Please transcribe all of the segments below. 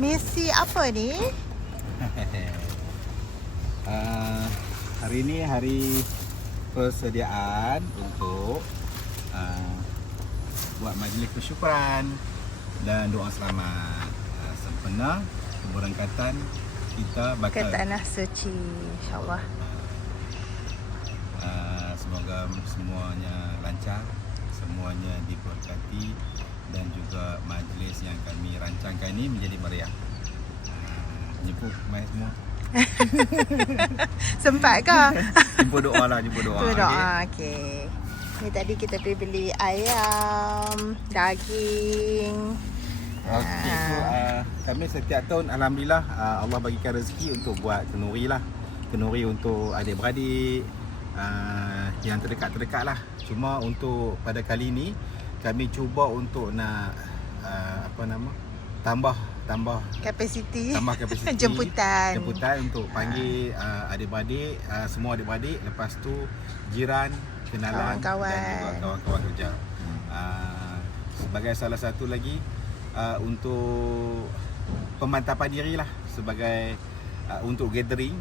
Misi apa ni? Hari ni hari persediaan untuk buat majlis persyukuran dan doa selamat sempena keberangkatan kita bakal Ke tanah suci, insyaAllah. Semoga semuanya lancar, semuanya diberkati dan juga majlis yang kami rancangkan ini menjadi meriah. Jemput mai semua. Sempat ke? Jemput doa lah, jemput doa. Tu doa, okey. Ni tadi kita pergi beli ayam, daging. Okey, so kami setiap tahun alhamdulillah Allah bagikan rezeki untuk buat kenduri lah. Kenduri untuk adik-beradik yang terdekat-terdekat lah. Cuma untuk pada kali ni kami cuba untuk nak tambah Kapasiti. kapasiti Jemputan untuk panggil adik-beradik, semua adik-beradik, lepas tu jiran, kenalan Kawan-kawan. dan juga kawan-kawan kerja. Sebagai salah satu lagi untuk pemantapan diri lah, sebagai untuk gathering,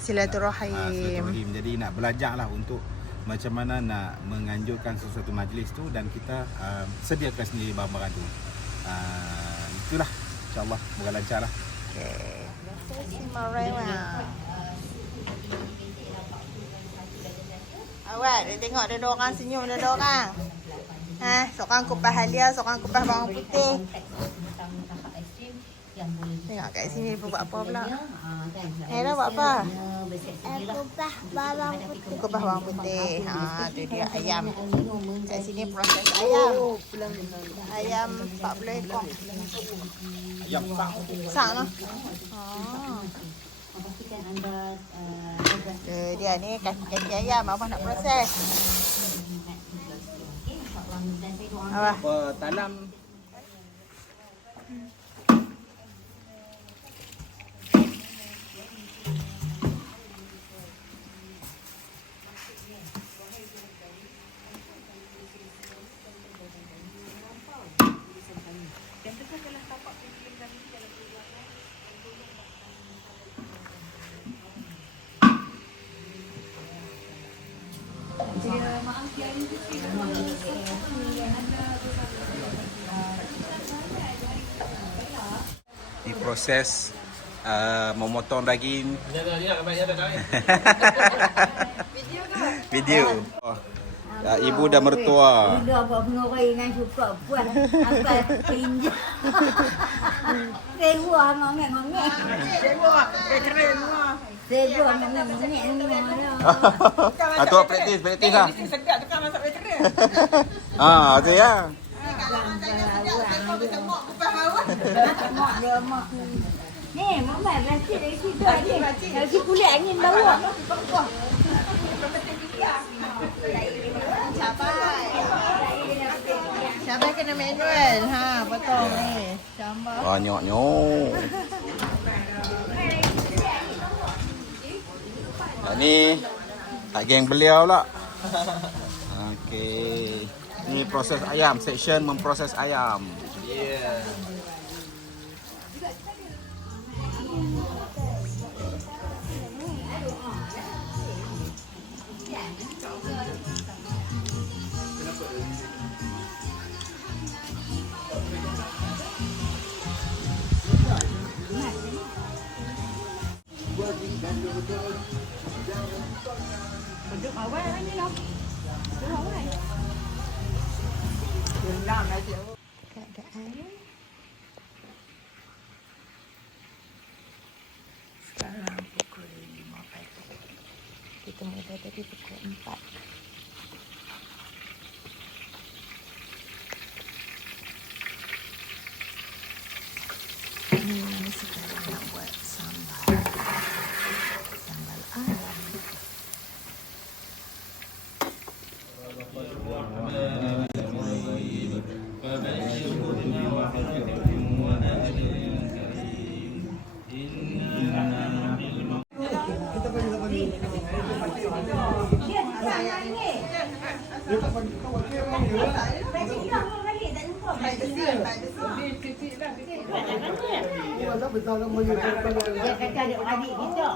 silaturahim. Jadi nak belajar lah untuk macam mana nak menganjurkan sesuatu majlis tu dan kita sediakan sendiri barang-barang tu. Itulah, insyaAllah semoga lancar lah. Okey. Awak dia tengok ada dua orang senyum, ada dua orang. Seorang kupas halia, seorang kupas bawang putih. Tengok kat sini dia buat apa pula. Dah buat apa? Kupas bawang putih. Kupas bawang putih. Tu dia ayam. Kat sini proses ayam. Ayam 40 ekor. Yang Sang lah. Tu dia ni kaki-kaki ayam. Abang nak proses. Abah. Tanam diproses memotong daging. Video. Ibu dan mertua. Dia buat pengorek dengan cukup puas. Apa pinjam. Sewa ngongek-ngongek. Sewa keren lah. Sewa ngongek-ngongek ni mana. Tu praktis lah. Sedap tukang masak veteran. Tu ya. Mak dia mak. Ni, mama beracik dari situ ni. Dari kulit angin bawah. Cabai kena manual. Potong ni. Cabai. Banyak-nyok. Ni tak geng beliau pula. Okey. Ni proses ayam, section memproses ayam. Yeah. Keadaan sekarang pukul 5 pagi. Kita mula tadi pukul 4. Sekarang nak buat sambal ayam. Dia tak bagi kau okey orang dia. Dia kata adik-adik kita.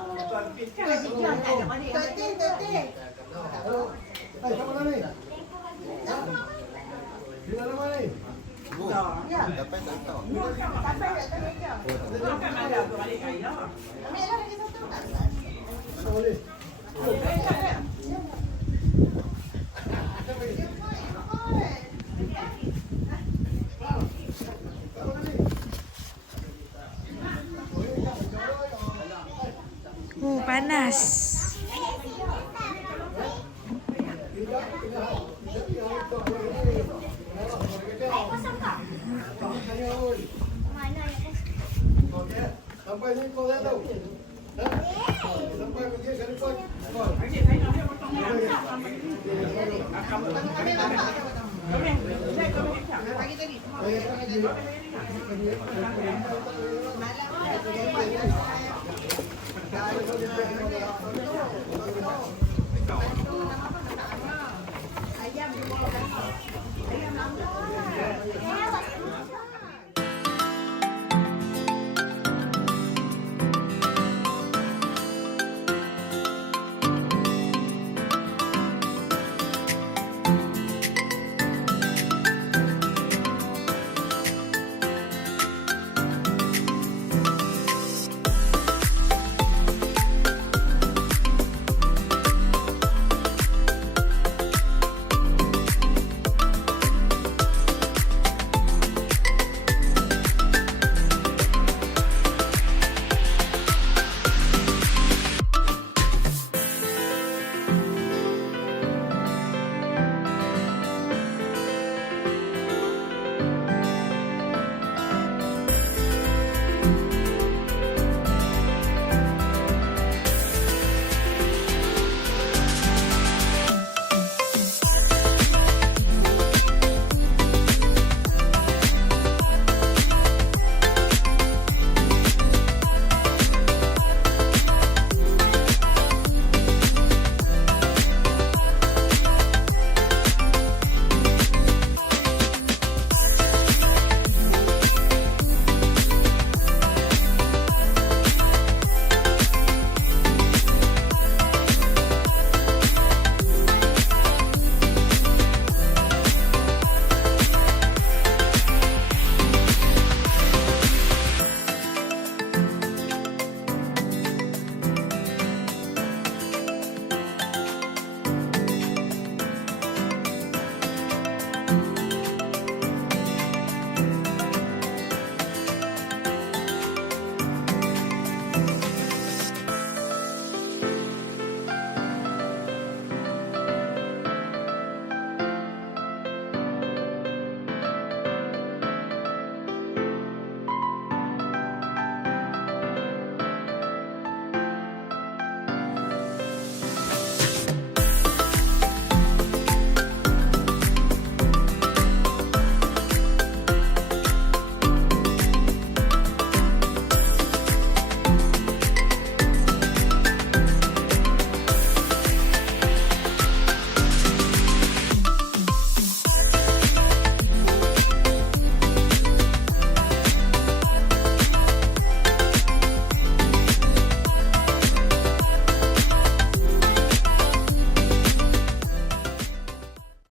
Kita adik-adik. Dapat tak tahu. Panas. Sampai ni kau dah tahu. Sampai pergi kali kau. Ayam